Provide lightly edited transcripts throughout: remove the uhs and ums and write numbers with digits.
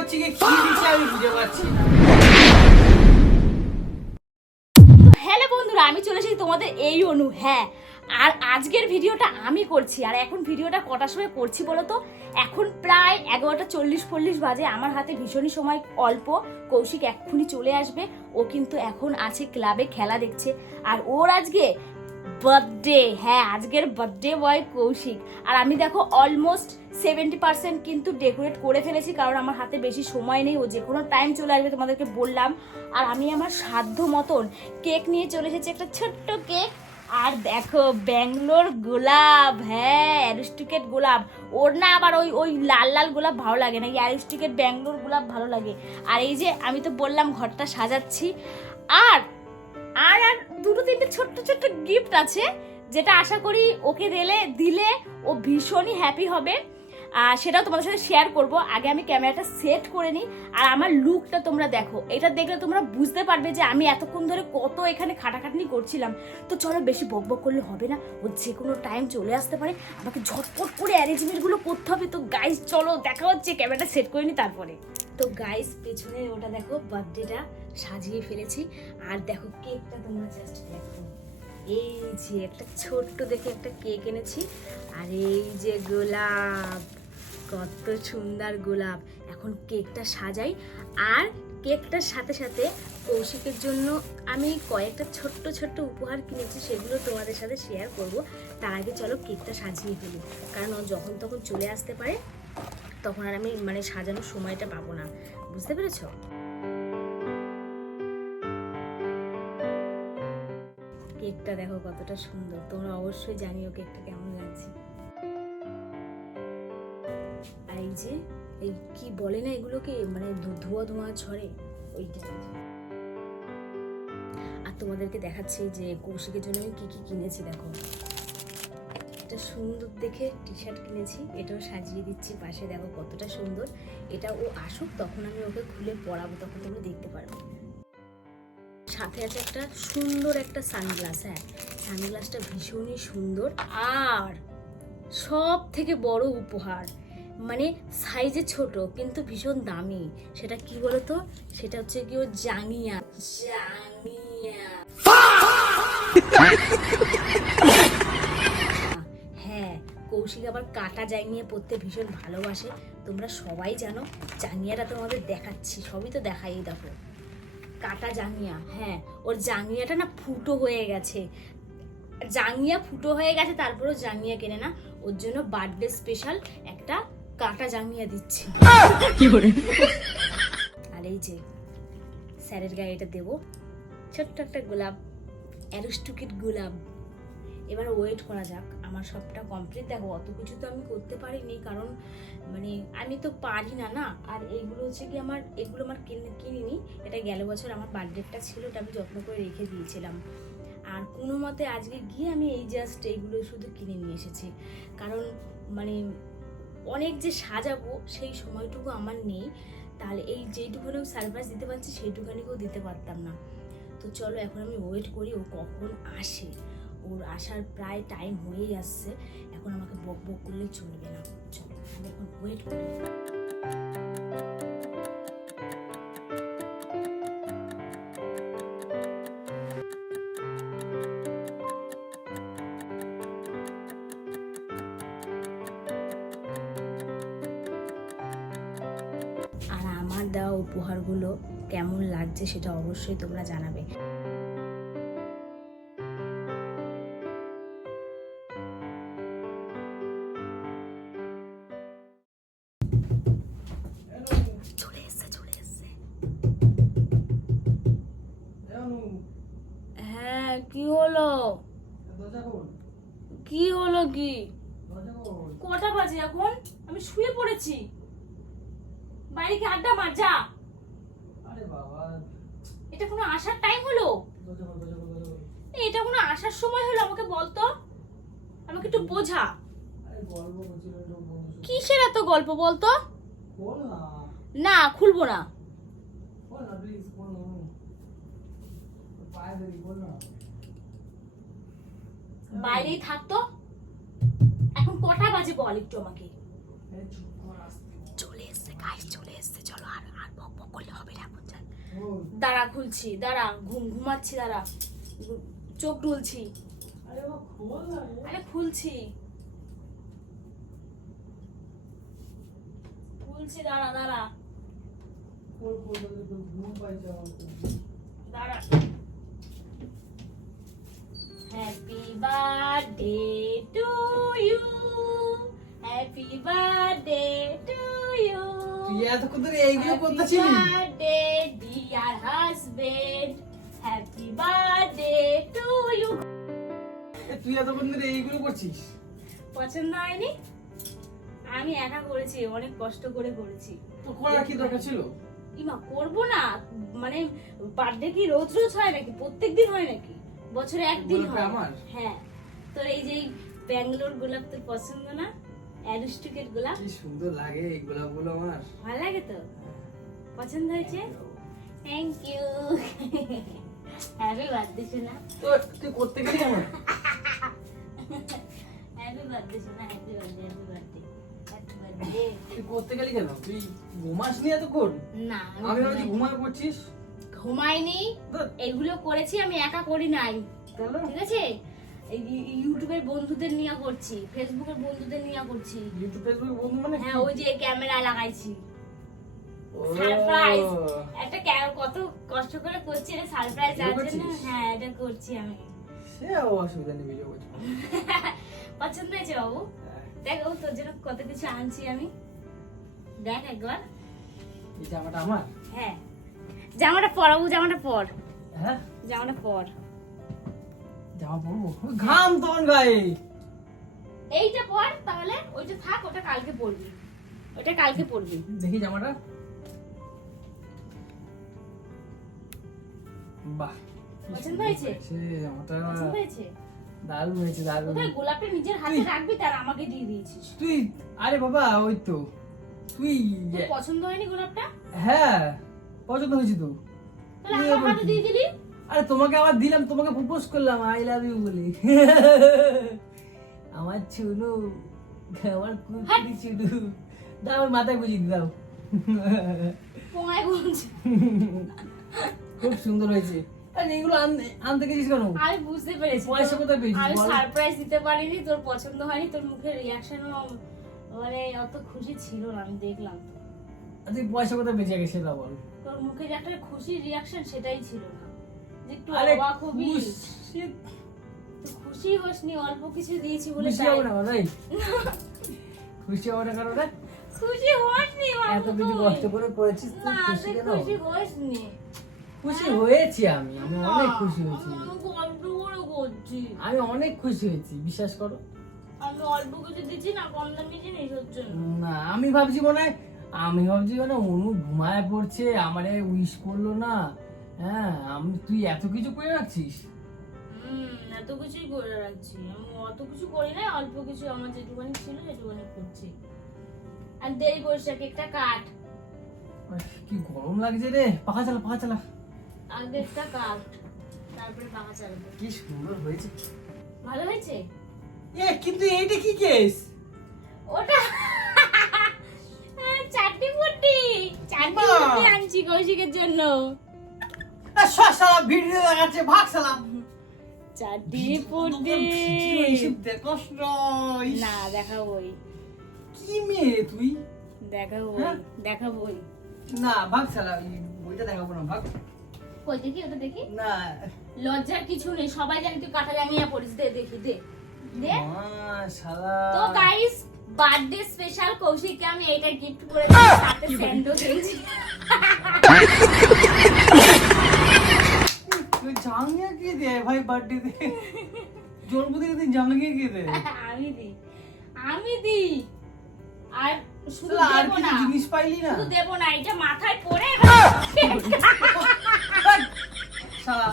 পাচ্ছি কি দিচ্ছে আমি বুঝতে পারছি না। হ্যালো বন্ধুরা, আমি চলে এসেছি তোমাদের এই অনু। হ্যাঁ, আর আজকের ভিডিওটা আমি করছি। আর এখন ভিডিওটা কটার সময় করছি বলো তো? এখন প্রায় 11:40 বাজে। আমার হাতে ভীষণই সময় অল্প। কৌশিক এক্ষুনি চলে আসবে। ও কিন্তু এখন আছে ক্লাবে, খেলা দেখছে। আর ওর আজকে বার্থডে। হ্যাঁ, আজকের বার্থডে বয় কৌশিক। আর আমি দেখো অলমোস্ট 70% কিন্তু ডেকোরেট করে ফেলেছি, কারণ আমার হাতে বেশি সময় নেই। ও যে কোনো টাইম চলে আসবে, তোমাদেরকে বললাম। আর আমি আমার সাধ্য মতন কেক নিয়ে চলে এসেছি, একটা ছোট্ট কেক। আর দেখো ব্যাঙ্গালোর গোলাপ। হ্যাঁ, অ্যারিস্টিকেট গোলাপ। ওর না আবার ওই ওই লাল লাল গোলাপ ভালো লাগে না, এই অ্যারিস্টিকেট ব্যাঙ্গালোর গোলাপ ভালো লাগে। আর এই যে আমি তো বললাম ঘরটা সাজাচ্ছি। আর আর আর দুটো তিনটে ছোট্ট ছোট্ট গিফট আছে, যেটা আশা করি ওকে দিলে ও ভীষণই হ্যাপি হবে। সেটাও তোমাদের সাথে শেয়ার করব। আগে আমি ক্যামেরাটা সেট করে নিই। আর আমার লুকটা তোমরা দেখো, এটা দেখলে তোমরা বুঝতে পারবে যে আমি এতক্ষণ ধরে কত এখানে খাটাখাটনি করছিলাম। তো চলো, বেশি বকবক করলে হবে না, ও যে কোনো টাইম চলে আসতে পারে। আমাকে ঝটপট করে অ্যারেঞ্জমেন্টগুলো করতে হবে। তো গাইস চলো, দেখা হচ্ছে, ক্যামেরাটা সেট করে নিই তারপরে। তো গাইস, পেছনে ওটা দেখো, বার্থডেটা সাজিয়ে ফেলেছি। আর দেখো কেকটা তোমরা জাস্ট দেখো। এই যে একটা ছোট্ট দেখে একটা কেক এনেছি। আর এই যে গোলাপ, কত সুন্দর গোলাপ। এখন কেকটা সাজাই। আর কেকটার সাথে সাথে কৌশিকের জন্য আমি কয়েকটা ছোট্ট ছোট্ট উপহার কিনেছি, সেগুলো তোমাদের সাথে শেয়ার করব। তার আগে চলো কেকটা সাজিয়ে ফেলি, কারণ ও যখন তখন চলে আসতে পারে, তখন আর আমি সাজানোর সময়টা পাবো না। বুঝতে পেরেছো? কেকটা দেখো কতটা সুন্দর। তোমরা অবশ্যই জানিও কেকটা কেমন লাগছে। আর এই যে এই কি বলে না এগুলোকে, ধোঁয়া ধোঁয়া ছড়ে, ওইটা। আর তোমাদেরকে দেখাচ্ছি যে কৌশিকের জন্য আমি কি কি কিনেছি। দেখো, একটা সুন্দর দেখে টি শার্ট কিনেছি, এটাও সাজিয়ে দিচ্ছি পাশে। দেখো কতটা সুন্দর। এটা ও আসুক, তখন আমি ওকে খুলে পরাবো, তখন তোমরা দেখতে পারবে। সাথে আছে একটা সুন্দর একটা সানগ্লাস। হ্যাঁ, সানগ্লাসটা ভীষণই সুন্দর। আর সব থেকে বড় উপহার, সাইজে ছোট কিন্তু ভীষণ দামি। সেটা কি বলতো? সেটা হচ্ছে কি ও জাঙ্গিয়া। হ্যাঁ, কৌশিক আবার কাটা জাঙ্গিয়া পরতে ভীষণ ভালোবাসে, তোমরা সবাই জানো। জাঙ্গিয়াটা তোমাদের দেখাচ্ছি, সবই তো দেখাই। দেখো কাটা জাঙ্গিয়া। হ্যাঁ, ওর জাঙ্গিয়াটা না ফুটো হয়ে গেছে। তারপরও জাঙ্গিয়া কেনে না। ওর জন্য বার্থডে স্পেশাল একটা কাটা জাঙ্গিয়া দিচ্ছি। আর এই যে স্যারের গায়ে এটা দেবো, ছোট্ট একটা গোলাপ, অ্যারিস্টিকেট গোলাপ। এবার ওয়েট করা যাক, আমার সবটা কমপ্লিট। দেখো অত কিছু তো আমি করতে পারিনি, কারণ আমি তো পারি না। আর এইগুলো হচ্ছে কি এগুলো আমার কিনিনি। এটা গেল বছর আমার বার্থডেটা ছিল, এটা আমি যত্ন করে রেখে দিয়েছিলাম। আর কোনো মতে আজকে গিয়ে আমি এই জাস্ট এইগুলো শুধু কিনে নিয়ে এসেছি, কারণ অনেক যে সাজাবো সেই সময়টুকু আমার নেই। তাহলে এই যেইটুখানিও সারপ্রাইজ দিতে পারছি সেইটুখানিকেও দিতে পারতাম না। তো চলো, এখন আমি ওয়েট করি ও কখন আসে। ওর আসার প্রায় টাইম হয়েই আসছে। এখন আমাকে বক বক করলে চলবে না। চলো, আমি এখন ওয়েট করি। আর আমার দেওয়া উপহারগুলো কেমন লাগছে সেটা অবশ্যই তোমরা জানাবে। চলে এসছে। হ্যাঁ, কি হলো? কি কটা বাজে এখন? আমি শুয়ে পড়েছি। বাইরে কি আড্ডা মার যা। আরে বাবা, এটা কোনো আসার টাইম হলো? এটা কোনো আসার সময় হলো? আমাকে বলতো, আমাকে একটু বোঝা। কিসের এত গল্প বলতো? না, খুলবো না। বাইরেই থাকতো। এখন কটা বাজে বল একটু আমাকে। চলে এসছে গাইস চলে এসেছে, চলো আর আর বক বক করলে হবে না এখন। যাই দাঁড়া, খুলছি, দাঁড়া, ঘুমাচ্ছি, দাঁড়া, চোখ ডুলছি, আরে খুলছি, দাঁড়া দাঁড়া দাঁড়া। Happy birthday to you, happy birthday to you, তুই এতক্ষণ ধরে এইগুলো করতেছিলি? Birthday dear husband, happy birthday to you. তুই এতক্ষণ ধরে এইগুলো করছিস? পছন্দ হয়নি? আমি একা করেছি, অনেক কষ্ট করে করেছি। তো করার কি দরকার ছিল? ইমা করবো না, মানে বার্থডে কি রোজ রোজ হয় নাকি, প্রত্যেকদিন হয় নাকি, বছরে একদিন হয়? আমার হ্যাঁ, তোর এই যে ব্যাঙ্গালোর গোলাপ তোর পছন্দ না? অ্যারিস্টিকেট গোলাপ কি সুন্দর লাগে এই গোলাপগুলো আমার। ভালো লাগে তো? পছন্দ হয়েছে? Thank you. হ্যাপি বার্থডে সোনা। তো তুই করতে গেলি আমার? হ্যাপি বার্থডে সোনা, happy birthday, happy birthday, happy birthday. তুই করতে গেলি কেন? তুই ঘুমাস নি এতক্ষণ? না আমি ভাবছি ঘুমায় পড়ছিস। ঘুমাইনি, এগুলো করেছি আমি একা করি নাই, তাহলে ঠিক আছে? এই ইউটিউবের বন্ধুদের নিয়ে করছি, ফেসবুকের বন্ধুদের নিয়ে করছি। ইউটিউব ফেসবুক বন্ধু মানে? হ্যাঁ, ওই যে ক্যামেরা লাগাইছি, ও, সারপ্রাইজ। একটা কত কষ্ট করে করছি, এটা সারপ্রাইজ ভিডিও আছে না? করছিস? হ্যাঁ, এটা করছি আমি। সে অসুবিধা নেই, ভিডিও করছি। পছন্দ হয়েছে বাবু? দেখ, ও তোর জন্য কত কিছু আনছি আমি, দেখ একবার। এই জামাটা আমার? হ্যাঁ, জামাটা পর বাবু, জামাটা পর, হ্যাঁ, জামাটা পর। জামা পরবো? ঘাম তখন গায়ে। এইটা পর, তাহলে ওইটা থাক, ওটা কালকে পরবি, ওটা কালকে পরবি। দেখি জামাটা। বাহ, কি পছন্দ সুন্দর হয়েছে? জামাটা। পছন্দ হয়েছে? দারুণ হয়েছে, দারুণ। কোথায় গোলাপটা নিজের হাতে রাখবি, তার আমাকে দিয়ে দিয়েছিস। তুই, আরে বাবা ওই তো তুই। তোর পছন্দ হয়নি গোলাপটা? হ্যাঁ, পছন্দ হয়েছে তো। তাহলে তুই আমার এবার হাতে কি? দিয়ে দিলি। আরে তোমাকে আবার দিলাম, তোমাকে প্রপোজ করলাম আই লাভ ইউ বলে। আমার চুনু, আমার কুকুরি চুনু। দাও আমার মাথায় বুঝিয়ে দাও। পোঙায় গুনছে। খুব সুন্দর হয়েছে। আরে এগুলো আনতে গেছিস কেন? আমি বুঝতে পেরেছি, পয়সা কোথায় পেয়েছিস আমি বল? সারপ্রাইজ দিতে পারিনি, তোর পছন্দ হয়নি, তোর মুখের রিয়াকশনও মানে অত খুশি ছিল না, আমি দেখলাম তো। আর তুই পয়সা কোথায় বেঁচে গেছে সেটা বল। তোর মুখে যে একটা খুশির রিয়াকশন, সেটাই ছিল না, যে একটু আরে অবাক হবি। খুশি, তুই খুশি হসনি, অল্প কিছু দিয়েছি বলে খুশি তাই। হবো না ভাই? খুশি হবো না কারণ খুশি হসনি বাবু, এত কিছু তুই। কষ্ট করে করেছিস, তুই না, খুশি তুই কেন? খুশি হসনি। খুশি হয়েছি আমি অনেক খুশি হয়েছি। আমি অল্প করে করছি, আমি অনেক খুশি হয়েছি, বিশ্বাস করো। আমি অল্প কিছু দিচ্ছি না, কম দামি জিনিস হচ্ছে না। না, আমি ভাবছি মনে হয়, অনু ঘুমায় পড়ছে, আমারে উইশ করলো না। হ্যাঁ, তুই এত কিছু করে রাখছিস? এত কিছুই করে রাখছি আমি, অত কিছু করি না, অল্প কিছু আমার যেটুখানি ছিল সেটুখানি করছি। আর দেরি করিস না, কেকটা কাট, কি গরম লাগছে রে। পাখা চালা, পাখা চালা। আর কেকটা কাট, তারপরে পাখা চালাবো। কি সুন্দর হয়েছে। ভালো হয়েছে? কিন্তু এইটা কি কেস? ওটা চাটনি ফুটি, চাটনি বাহ! ফুটি আনছি কৌশিকের জন্য। শালা ভিডিও দেখাচ্ছে, ভাগ শালা। চাটনি ফুটি কষ্ট। না, দেখাবোই, কি মেয়ে তুই? দেখাবোই, হ্যাঁ? দেখাবোই। না, ভাগ শালা, বইটা দেখাবো না, ভাগ। কই দেখি, ওটা দেখি। না, লজ্জার কিছু নেই, সবাই জানি তুই কাঁটা জামিয়া পড়িস, দে দেখি, দে দে। শালা। তো গাইস, বার্থডে স্পেশাল কৌশিককে আমি এইটা গিফট করে দিয়েছি, সাথে স্যান্ডো দিয়েছি। তুই জাঙ্গিয়া কে দে ভাই বার্থডে তে? জন্মদিনের দিন জাঙ্গিয়া কে দে? আমি দি। আর শুধু শালা, আর দেবো কিছু না, জিনিস পাইলি না? শুধু দেবো না, এটা মাথায় পরে শালা,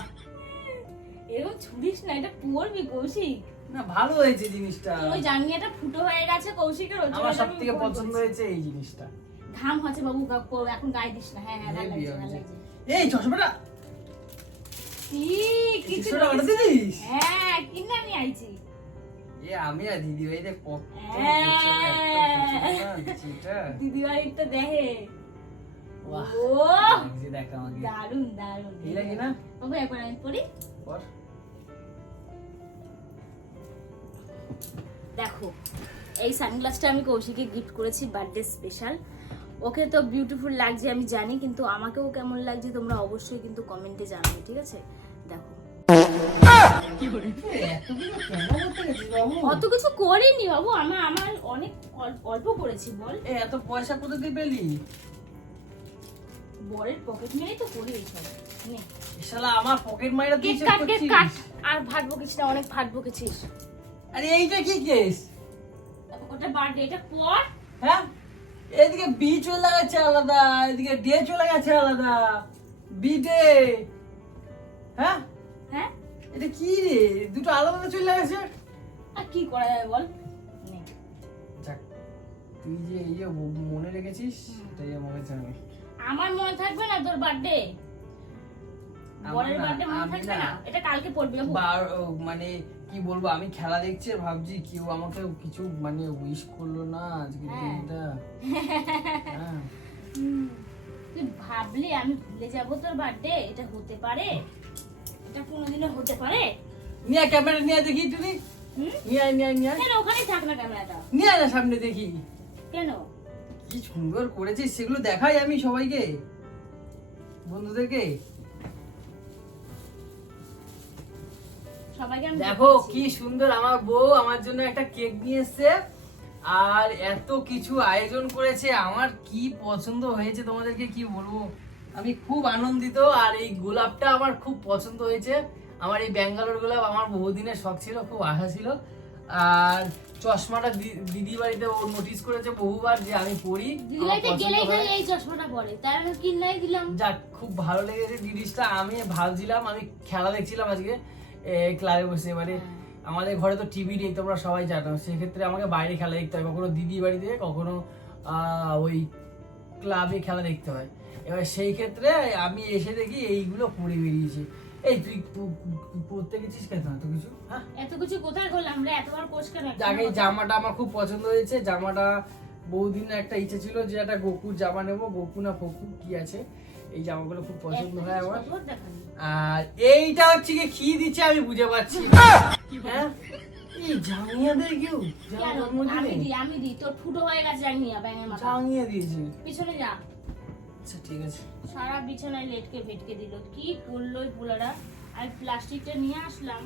এরকম ছুড়িস না, এটা পরবি কৌশিক। না ভালো হয়েছে জিনিসটা। ওই জাঙ্গিয়াটা ফুটো হয়ে গেছে কৌশিকের, ওর জন্য আমার এটা আমি সবথেকে উপর পছন্দ করেছি। হয়েছে এই জিনিসটা। ঘাম হচ্ছে বাবু, এখন গায়ে দিস না। হ্যাঁ, ভালো লাগছে, ভালো লাগছে। এই চশমাটা কি কিছু কিছুটা অর্ডার দিছিস? হ্যাঁ, কিনে আমি আইছি। এ আমি আর দিদি ভাই রে দিদি বাড়িটা দেখে বাহ ও লাগছে দেখ আমাকে দারুন দারুন এই লাগে না বাবু একবার আমি পড়ি পর দেখো এই সানগ্লাসটা আমি কৌশিককে গিফট করেছি বার্থডে স্পেশাল। ওকে তো বিউটিফুল লাগছে আমি জানি, কিন্তু আমাকেও কেমন লাগছে তোমরা অবশ্যই কিন্তু কমেন্টে জানাবে, ঠিক আছে? দেখো অত কিছু করিনি বাবু, আমার অনেক অল্প করেছি। বল এত পয়সা কোথা থেকে পেলি? বরের পকেট মেরেই তো করি এইসব। নে শালা আমার পকেট মাইরা কেক দিয়েছিস কাট কেক করছিস কাট। আর ভাত বকিস না, অনেক ভাত বকেছিস। আরে এইটা কি কেস? ওটা বার্থডে, এটা পর। হ্যাঁ এদিকে বি চলে গেছে আলাদা, এদিকে ডে চলে গেছে আলাদা। বি ডে হ্যাঁ হ্যাঁ এটা কি রে, দুটো আলাদা চলে গেছে। আর কি করা যাবে বল? নে যাক তুই যে এই যে মনে রেখেছিস সেটাই আমাকে জানি। আমার মনে থাকবে না তোর বার্থডে? বরের বার্থডে মনে থাকবে না? এটা কালকে পড়বি বাবু। মানে কি বলবো, আমি খেলা দেখছি আর ভাবছি কেউ আমাকে কিছু মানে উইশ করলো না আজকের দিনটা। হ্যাঁ তুই ভাবলি আমি ভুলে যাব তোর বার্থডে? এটা হতে পারে? এটা কোনোদিনও হতে পারে? নিয়ে ক্যামেরা নিয়ে দেখি তুমি। নিয়ে আয় নিয়ে আয় নিয়ে আয় কেন ওখানেই থাক না ক্যামেরাটা? নিয়ে আয় না সামনে দেখি। কেন? কি সুন্দর করেছিস সেগুলো দেখাই আমি সবাইকে, বন্ধুদেরকে। সবাইকে আমি দেখো দেখাচ্ছি। কি সুন্দর আমার বউ আমার জন্য একটা কেক নিয়ে এসেছে আর এত কিছু আয়োজন করেছে। আমার কি পছন্দ হয়েছে তোমাদেরকে কি বলবো, আমি খুব আনন্দিত। আর এই গোলাপটা আমার খুব পছন্দ হয়েছে। আমার এই ব্যাঙ্গালোর গোলাপ আমার বহুদিনের শখ ছিল, খুব আশা ছিল। আর চশমাটা দিদি বাড়িতে ও নোটিস করেছে বহুবার যে আমি পরি, আমার দিদিভাইতে পছন্দ গেলেই হয়। খালি এই চশমাটা পরে, তাই আমি কিনলাই দিলাম। যাক খুব ভালো লেগেছে জিনিসটা। আমি ভাবছিলাম, আমি খেলা দেখছিলাম আজকে ক্লাবে বসে। এবারে আমাদের ঘরে তো টিভি নেই, তোমরা সবাই জানো, সেক্ষেত্রে আমাকে বাইরে খেলা দেখতে হয়, কখনো দিদি বাড়িতে কখনো ওই ক্লাবে খেলা দেখতে হয়। এবার সেই ক্ষেত্রে আমি এসে দেখি এইগুলো পরে বেরিয়েছে। এই তুই পড়তে গেছিস কেন এত কিছু? হ্যাঁ এত কিছু কোথায় করলাম রে? এতবার কোষ কেন? যাকে এই জামাটা আমার খুব পছন্দ হয়েছে। জামাটা বহুদিন একটা ইচ্ছে ছিল যে একটা গোকুর জামা নেবো, গোকু না ফকু কি আছে, এই জামাগুলো খুব পছন্দ হয় আমার। আর এইটা হচ্ছে কি দিচ্ছে আমি বুঝে পাচ্ছি। হ্যাঁ এই জামিয়াদের কেউ আমি দি তোর ফুটো হয়ে গেছে জাঙ্গিয়া ব্যাঙের মাথা। জামিয়া দিয়েছে। পিছনে যা। আচ্ছা ঠিক আছে। সারা বিছানায় লেটকে ভেটকে দিল, কি করলো এই পোলারা। আমি প্লাস্টিকটা নিয়ে আসলাম।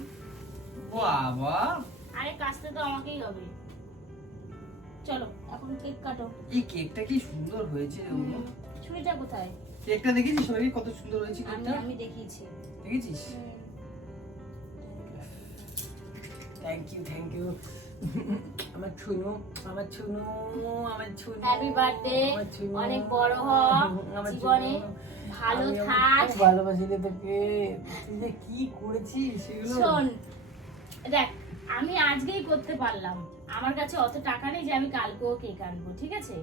বাবা আরে কাজটা তো আমাকেই হবে। চলো এখন কেক কাটো। এই কেকটা কি সুন্দর হয়েছে রে অনু। ছুরিটা কোথায়? কেকটা দেখেছিস সবাই কত সুন্দর হয়েছে কেকটা? আমি দেখিয়েছি। দেখেছিস? থ্যাংক ইউ আমার ছুনু, আমার ছুনু, আমার ছুনু। হ্যাপি বার্থডে, আমার ছুনু, অনেক বড় হ, আমার জীবনে ছুনু। ভালো আমি থাক। খুব ভালোবাসি রে তোকে। তুই যে কি করেছিস সেগুলো। শোন দেখ, আমি আজকেই করতে পারলাম, আমার কাছে অত টাকা নেই যে আমি কালকেও কেক আনবো, ঠিক আছে?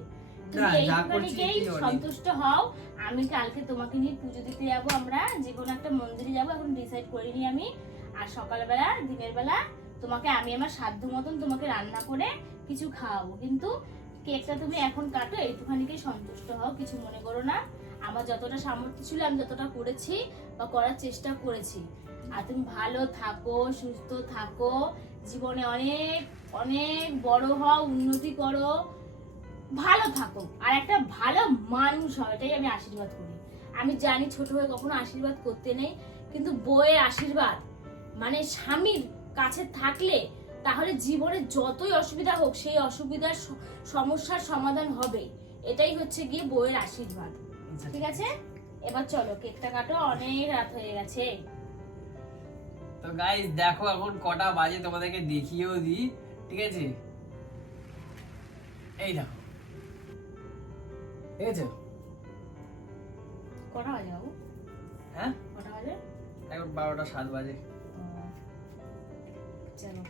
তুমি না, যা এইখানেই করছিস কি অনেক। সন্তুষ্ট হও। আমি কালকে তোমাকে নিয়ে পুজো দিতে যাবো, আমরা যে কোনো একটা মন্দিরে যাবো, এখন ডিসাইড করিনি আমি। আর সকালবেলা দিনের বেলা তোমাকে আমি আমার সাধ্য মতন তোমাকে রান্না করে কিছু খাওয়াবো, কিন্তু কেকটা তুমি এখন কাটো, এইটুখানিকেই সন্তুষ্ট হও, কিছু মনে করো না। আমার যতটা সামর্থ্য ছিল আমি যতটা করেছি বা করার চেষ্টা করেছি। আর তুমি ভালো থাকো, সুস্থ থাকো, জীবনে অনেক অনেক বড় হও, উন্নতি করো, ভালো থাকো, আর একটা ভালো মানুষ হও, এটাই আমি আশীর্বাদ করি। আমি জানি ছোট হয়ে কখনো আশীর্বাদ করতে নেই, কিন্তু বউয়ের আশীর্বাদ মানে স্বামীর কাছে থাকলে তাহলে জীবনে যতই অসুবিধা হোক সেই অসুবিধার সমস্যার সমাধান হবে। এটাই হচ্ছে গিয়ে বউয়ের আশীর্বাদ, ঠিক আছে? এবার চলো কেকটা কাটো, অনেক রাত হয়ে গেছে। তো গাইস দেখো এখন কটা বাজে, তোমাদেরকে দেখিয়েও দিই, ঠিক আছে? এই দেখো, ঠিক আছে? কটা বাজে বাবু? হ্যাঁ কটা বাজে? এখন 12টা 7 বাজে। চলো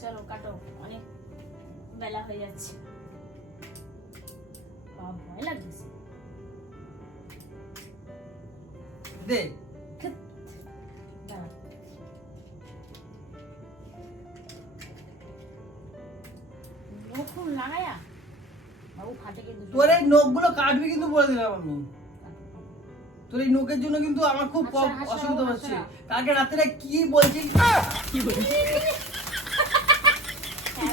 চলো কাটো, অনেক বেলা হয়ে যাচ্ছে। ভয় লাগছে। দে দাঁড়া। নাখুন লাগায়া বাবু ফাটে কিন্তু তোর এই নখগুলো কাটবি কিন্তু বলে দিলাম আমি। তোর এই নখের জন্য কিন্তু আমার খুব হাসা, অসুবিধা হাসা। হচ্ছে। কালকে রাত্রে কি বলছিস? কি বলে?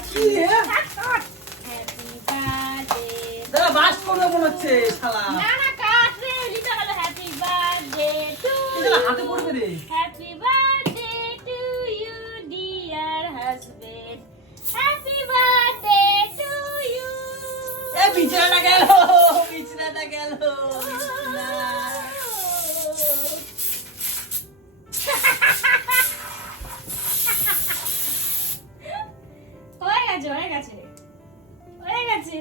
কি রে? হ্যাপি বার্থডে দাদা বাস করবে মনে হচ্ছে শালা। না না কাট রে লিখা গেল হ্যাপি বার্থডে টু এই শালা হাতে পড়বে রে। Happy birthday to you dear husband happy birthday to you এ বিছানাটা গেল, বিছানাটা গেল, বিছানা। হয়ে গেছে হয়ে গেছে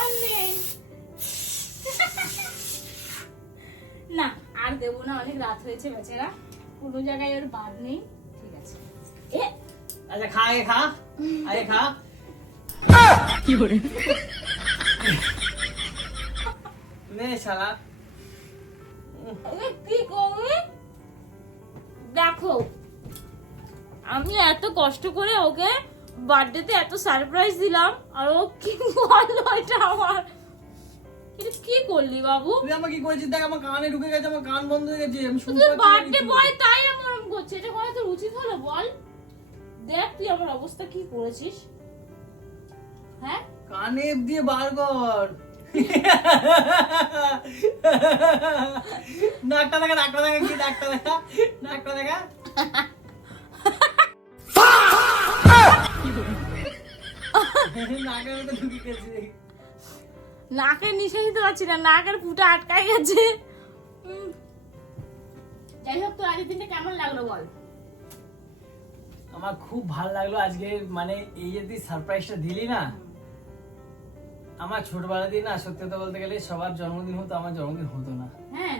আর নেই। না আর দেবো না, অনেক রাত হয়েছে বেচারা, কোনো জায়গায় ওর বাদ নেই। ঠিক আছে এ আচ্ছা খা, আগে খা, আগে খা। কি করে নে শালা। কি করবি দেখো, আমি এত কষ্ট করে ওকে বার্থডেতে এত সারপ্রাইজ দিলাম আর ও কি বললো এটা আমার। এটা কি করলি বাবু? তুই আমাকে কি করেছিস দেখ, আমার কানে ঢুকে গেছে, আমার কান বন্ধ হয়ে গেছে, আমি শুনতে তোর পাচ্ছি না বার্থডে কিছু। বয় তাই না মরম করছে, এটা করা তোর উচিত হলো বল? দেখ তুই আমার অবস্থা কি করেছিস। হ্যাঁ কানে দিয়ে বার কর। নাকটা দেখা, নাকটা দেখা, কি নাকটা দেখা, নাকটা দেখা। নাকের মধ্যে ঢুকে গেছে। নাকের নিচে দিতে পারছি না, নাকের ফুটা আটকায় গেছে। যাই হোক তোর আগের দিনটা কেমন লাগলো বল? আমার খুব ভালো লাগলো আজকে, মানে এই যে তুই সারপ্রাইজটা দিলি না, আমার ছোটবেলা দিয়ে না, সত্যি কথা বলতে গেলে সবার জন্মদিন হতো, আমার জন্মদিন হতো না। হ্যাঁ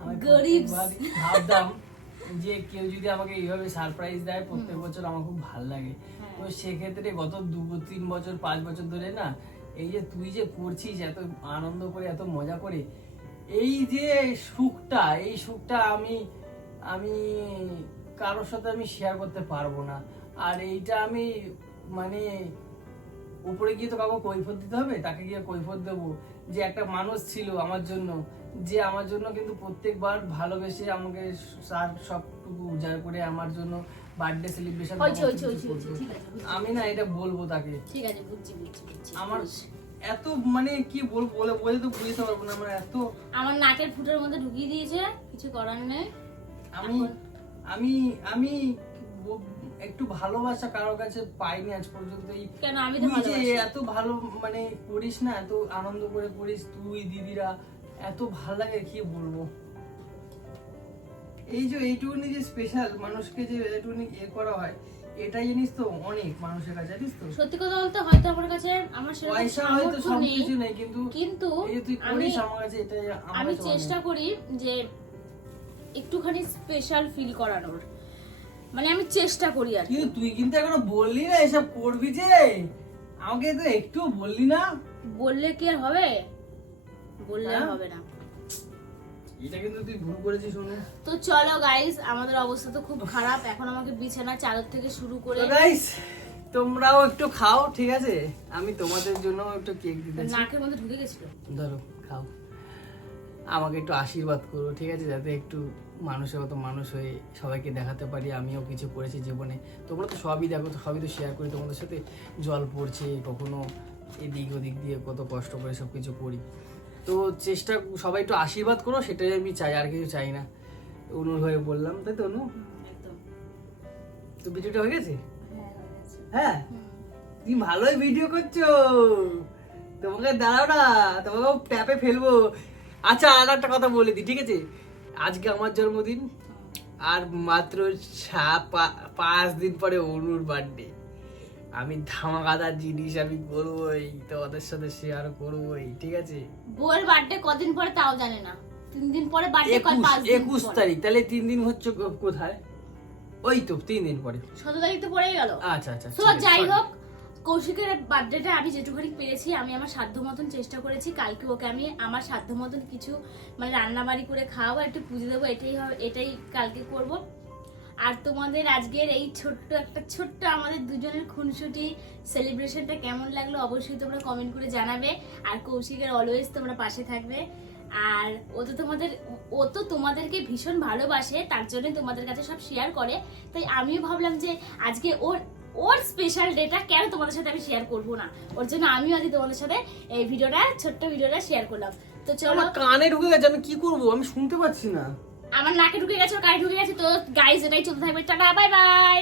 আমি গরিব। প্রত্যেকবার ভাবতাম যে কেউ যদি আমাকে এইভাবে সারপ্রাইজ দেয় প্রত্যেক বছর, আমার খুব ভালো লাগে। তো সেক্ষেত্রে গত 2-3 বছর 5 বছর ধরে না, এই যে তুই যে করছিস এত আনন্দ করে, এত মজা করে, এই যে সুখটা, এই সুখটা আমি আমি কারোর সাথে আমি শেয়ার করতে পারবো না। আর এইটা আমি মানে উপরে গিয়ে তো কাউকে কৈফত দিতে হবে, তাকে গিয়ে কৈফত দেবো যে একটা মানুষ ছিল আমার জন্য, যে আমার জন্য কিন্তু প্রত্যেকবার ভালোবেসে আমাকে সবটুকু উজাড় করে আমার জন্য বার্থডে সেলিব্রেশন। আমি না এটা বলবো তাকে। ঠিক আছে বুঝছি বুঝছি বুঝছি। আমার এত মানে কি বলবো, বলে বলে তো বুঝতে পারবো না। আমার এত, আমার নাকের ফুটের মধ্যে ঢুকিয়ে দিয়েছে, কিছু করার নেই। আমি আমি আমি একটু ভালোবাসা কারোর কাছে পাইনি আজ পর্যন্ত। এই কেন আমি তো তুই যে ভালোবাসি। এত ভালো মানে করিস না, এত আনন্দ করে করিস, তুই দিদিরা এত ভালো লাগে কি বলবো। এই যে এইটুকুনি যে স্পেশাল মানুষকে যে এইটুকুনি করা হয়, এটাই জিনিস তো অনেক মানুষের কাছে, জানিস তো। সত্যি কথা বলতে হয়তো আমার কাছে আমার সেরকম পয়সা হয়তো সামর্থ্য নেই, সবকিছু নেই, কিন্তু কিন্তু এই যে তুই আমি করিস আমার কাছে, এটাই আমার আমি কাছে চেষ্টা অনেক। করি যে একটুখানি স্পেশাল ফিল করানোর, মানে আমি চেষ্টা করি আর কি। কিন্তু তুই কিন্তু এখনো বললি না এসব করবি যে, আমাকে তো একটু বললি না। বললে কি আর হবে? বললে আর হ্যাঁ? হবে না। এটা কিন্তু তুই ভুল করেছিস শোনো। তো চলো গাইস, আমাদের অবস্থা তো খুব খারাপ এখন। আমাকে বিছানা চাদর থেকে শুরু করে তো গাইস তোমরাও একটু খাও, ঠিক আছে? আমি তোমাদের জন্য একটু কেক দিতেছি, নাকের মধ্যে ঢুকে গেছিল। ধরো খাও, আমাকে একটু আশীর্বাদ করো, ঠিক আছে? যাতে একটু মানুষের মতো মানুষ হয়ে সবাইকে দেখাতে পারি আমিও কিছু করেছি জীবনে। তোমরা তো সবই দেখো, তো সবই তো শেয়ার করি তোমাদের সাথে। জল পড়ছে, কখনো এদিক ওদিক দিয়ে কত কষ্ট করে সব কিছু করি। তো চেষ্টা, সবাই একটু আশীর্বাদ করো, সেটাই আমি চাই, আর কিছু চাই না। অনুর হয়ে বললাম, তাই তো অনু? একদম। তো ভিডিওটা হয়ে গেছে? হ্যাঁ হয়ে গেছে। হ্যাঁ, তুমি ভালোই ভিডিও করছো। তোমাকে দাঁড়াও না, তোমাকে ট্যাপে ফেলবো। আচ্ছা আর একটা কথা বলে দিই, ঠিক আছে? আজকে আমার জন্মদিন, আর মাত্র 5 দিন পরে অনুর বার্থডে। আমি ধামাকাদার জিনিস আমি করবোই, তোমাদের সাথে শেয়ার করবোই, ঠিক আছে? বউয়ের বার্থডে কদিন পরে তাও জানে না, 3 দিন পরে বার্থডে, 21 তারিখ, তাহলে 3 দিন হচ্ছে কোথায়? ওই তো 3 দিন পরে। 17 তারিখ তো পড়েই গেল। আচ্ছা আচ্ছা, তো যাই হোক, কৌশিকের বার্থডেটা আমি যেটুখানি পেরেছি, আমি আমার সাধ্য মতন চেষ্টা করেছি। কালকে ওকে আমি আমার সাধ্য মতন কিছু মানে রান্নাবাড়ি করে খাওয়াবো, একটু পুজো দেবো, এটাই কালকে করব। আর তোমাদের আজকের এই ছোট্ট আমাদের দুজনের খুনসুটি সেলিব্রেশনটা কেমন লাগলো অবশ্যই তোমরা কমেন্ট করে জানাবে। আর কৌশিকের অলওয়েজ তোমরা পাশে থাকবে। আর ও তো তোমাদেরকে ভীষণ ভালোবাসে, তার জন্য তোমাদের কাছে সব শেয়ার করে। তাই আমিও ভাবলাম যে আজকে ওর স্পেশাল ডেটা কেন তোমাদের সাথে আমি শেয়ার করবো না, ওর জন্য আমিও আজকে তোমাদের সাথে এই ছোট্ট ভিডিওটা শেয়ার করলাম। তো চলো, আমার কানে ঢুকে গেছে, আমি কি করব, আমি শুনতে পাচ্ছি না। আমার নাকে ঢুকে গেছে, কানে ঢুকে গেছে। তো গাইজ এটাই চলতে থাকবে, টাটা বাই বাই।